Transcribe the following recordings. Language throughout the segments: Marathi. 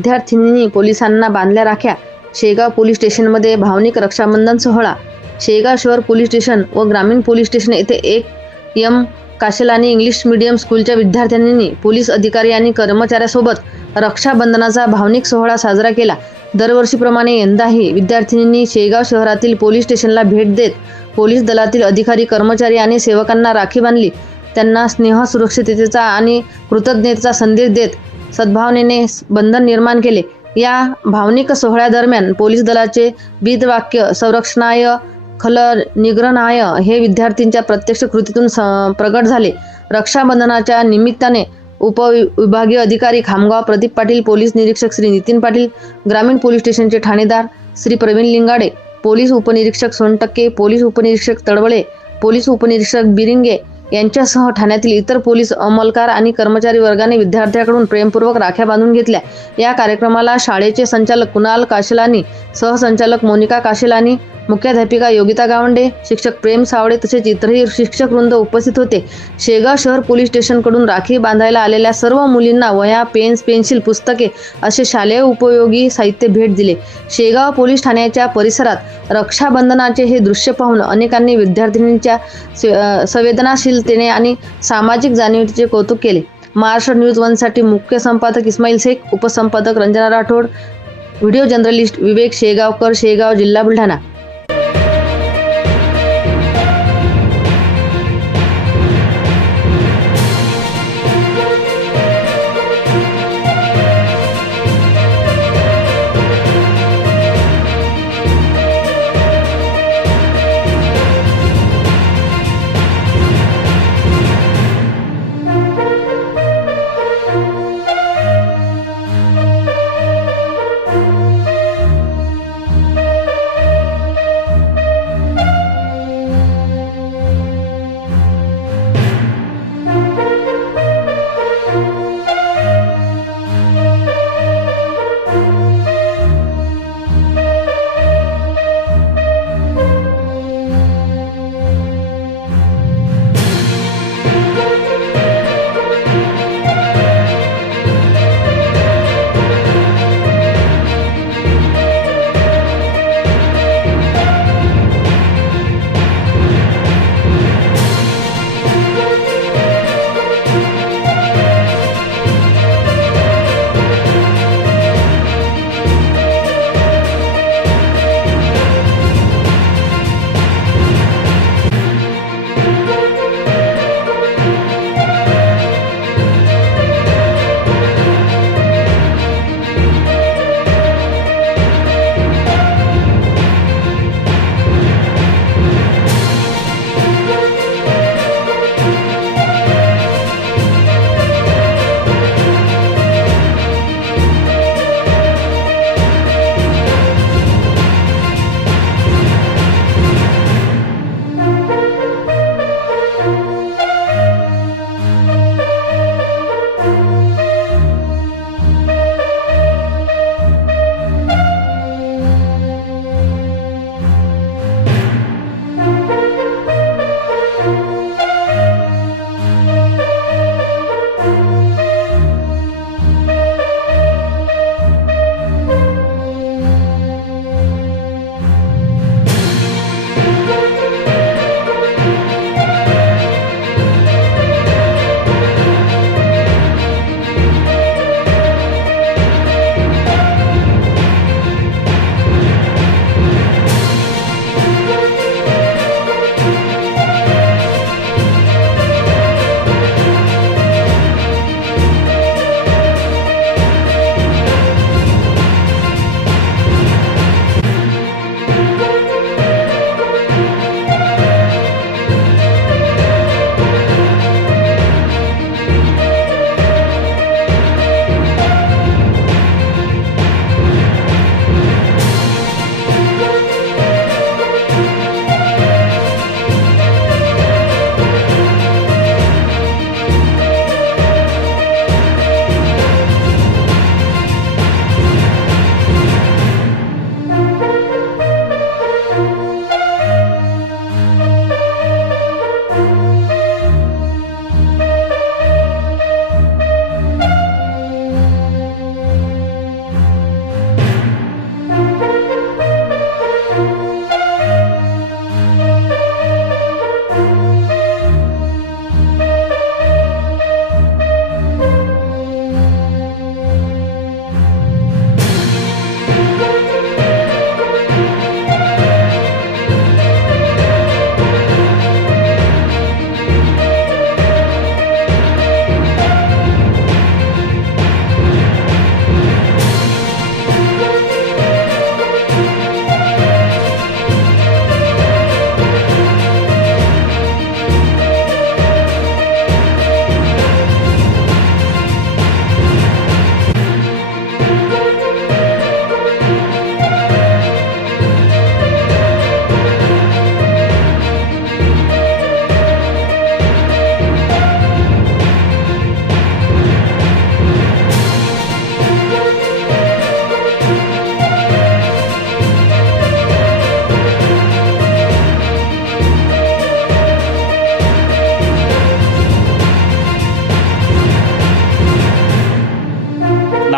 विद्यार्थिनींनी पोलिसांना बांधल्या राख्या. शेगाव पोलीस स्टेशनमध्ये भावनिक रक्षाबंधन सोहळा. शेगाव शहर पोलीस स्टेशन व ग्रामीण पोलीस स्टेशन येथे 1 काशेलानी इंग्लिश मीडियम स्कूलच्या विद्यार्थ्यांनी पोलीस अधिकारी आणि कर्मचाऱ्यासोबत रक्षाबंधनाचा भावनिक सोहळा साजरा केला. दरवर्षीप्रमाणे यंदाही विद्यार्थिनींनी शेगाव शहरातील पोलीस स्टेशनला भेट देत पोलीस दलातील अधिकारी, कर्मचारी आणि सेवकांना राखी बांधली. त्यांना स्नेह, सुरक्षिततेचा आणि कृतज्ञतेचा संदेश देत सद्भावनेने बंधन निर्माण केले. या भावनिक सोहळ्यादरम्यान पोलीस दलाचे ब्रीदवाक्य संरक्षणाय खल निग्रहणाय हे विद्यार्थ्यांच्या प्रत्यक्ष कृतीतून प्रगट झाले. रक्षाबंधनाच्या निमित्ताने उपविभागीय अधिकारी खामगाव प्रदीप पाटील, पोलीस निरीक्षक श्री नितीन पाटील, ग्रामीण पोलीस स्टेशनचे ठाणेदार श्री प्रवीण लिंगाडे, पोलीस उपनिरीक्षक सोनटक्के, पोलीस उपनिरीक्षक तडवळे, पोलीस उपनिरीक्षक बिरिंगे यांच्यासह ठाण्यातील इतर पोलीस अंमलदार आणि कर्मचारी वर्गाने विद्यार्थ्यांकडून प्रेमपूर्वक राख्या बांधून घेतल्या. या कार्यक्रमाला शाळेचे संचालक कुणाल काशेलानी, सहसंचालक मोनिका काशेलानी, मुख्याध्यापिका योगिता गावंडे, शिक्षक प्रेम सावळे तसेच इतरही शिक्षक वृंद उपस्थित होते. शेगाव शहर पोलीस स्टेशनकडून राखी बांधायला आलेल्या सर्व मुलींना वह्या, पेन्स, पेन्सिल, पुस्तके असे शालेय उपयोगी साहित्य भेट दिले. शेगाव पोलीस ठाण्याच्या परिसरात रक्षाबंधनाचे हे दृश्य पाहून अनेकांनी विद्यार्थिनींच्या संवेदनाशीलतेने आणि सामाजिक जाणीवेचे कौतुक केले. महाराष्ट्र न्यूज 1 साठी मुख्य संपादक इस्माईल शेख, उपसंपादक रंजना राठोड, व्हिडिओ जर्नलिस्ट विवेक शेगावकर, शेगाव, जिल्हा बुलढाणा.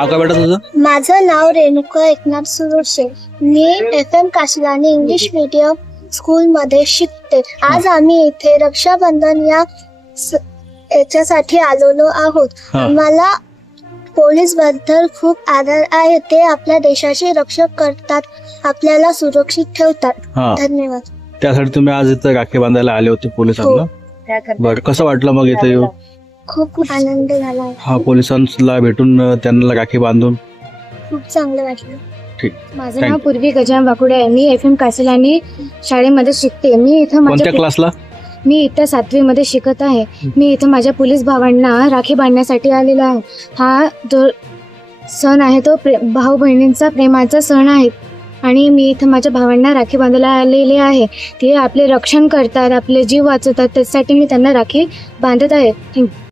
नाव काय बेटा तुझं? माझं नाव रेणुका एकनाथ सुरोशे. मी FM काशिलानी इंग्लिश मीडियम स्कूलमध्ये शिकते. आज आम्ही इथे रक्षाबंधन याच्यासाठी आलेलो आहोत. हा. मला पोलीस बद्दल खूप आदर आहे. ते आपल्या देशाचे रक्षक करतात, आपल्याला सुरक्षित ठेवतात. हा. धन्यवाद. त्यासाठी तुम्ही आज इथं राखी बांधायला आले होते पोलिसांना. बरं, कसं वाटलं मग इथं येऊन? खूप आनंद झाला. हा, पोलिसांना भेटून त्यांना राखी बांधून खूप चांगलं वाटलं. ठीक. माझं नाव पूर्वी गजानन वाकुडे आहे. मी FM काशिलानी शाळेमध्ये शिकते. मी इथं कोणत्या क्लासला? मी इथं 7वी मध्ये शिकत आहे. मी इथं माझ्या पोलीस भावांना राखी बांधण्यासाठी आलेला आहे. हा जो सण आहे तो भाऊ बहिणींचा प्रेमाचा सण आहे आणि मी इथं माझ्या भावांना राखी बांधायला आलेले आहे. ते आपले रक्षण करतात, आपले जीव वाचवतात, त्यासाठी मी त्यांना राखी बांधत आहे. थँक्यू.